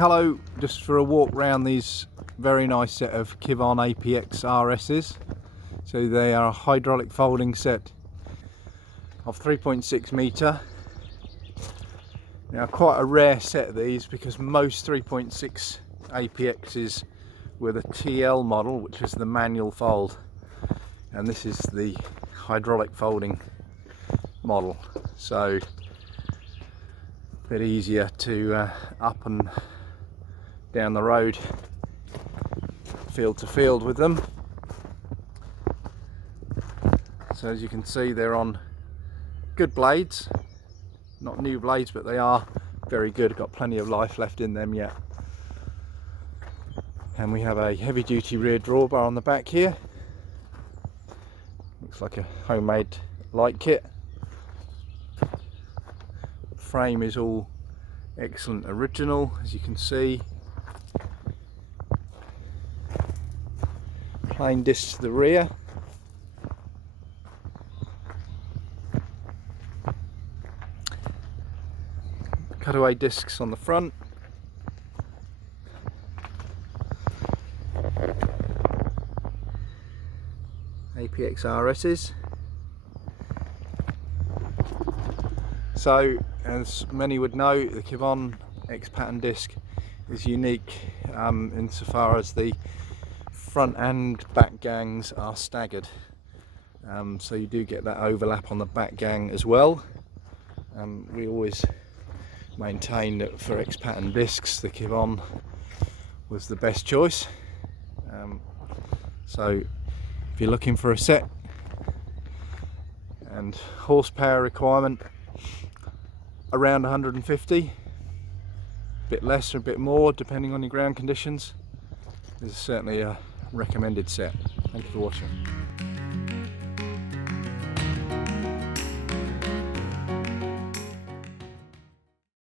Hello, just for a walk round these very nice set of Quivogne Apx-Rs. So they are a hydraulic folding set of 3.6 metre. Now quite a rare set of these because most 3.6 Apx's were the TL model, which is the manual fold, and this is the hydraulic folding model, so a bit easier to up and down the road, field to field with them. So as you can see, they're on good blades, not new blades, but they are very good, got plenty of life left in them yet. And we have a heavy duty rear drawbar on the back here, looks like a homemade light kit. Frame is all excellent original, as you can see. Plain discs to the rear. Cutaway discs on the front. Apx-Rs. So, as many would know, the Quivogne X pattern disc is unique insofar as the front and back gangs are staggered. So you do get that overlap on the back gang as well. We always maintain that for X pattern discs, the Quivogne was the best choice. So if you're looking for a set and horsepower requirement around 150, a bit less or a bit more depending on your ground conditions, this is certainly a recommended set. Thank you for watching.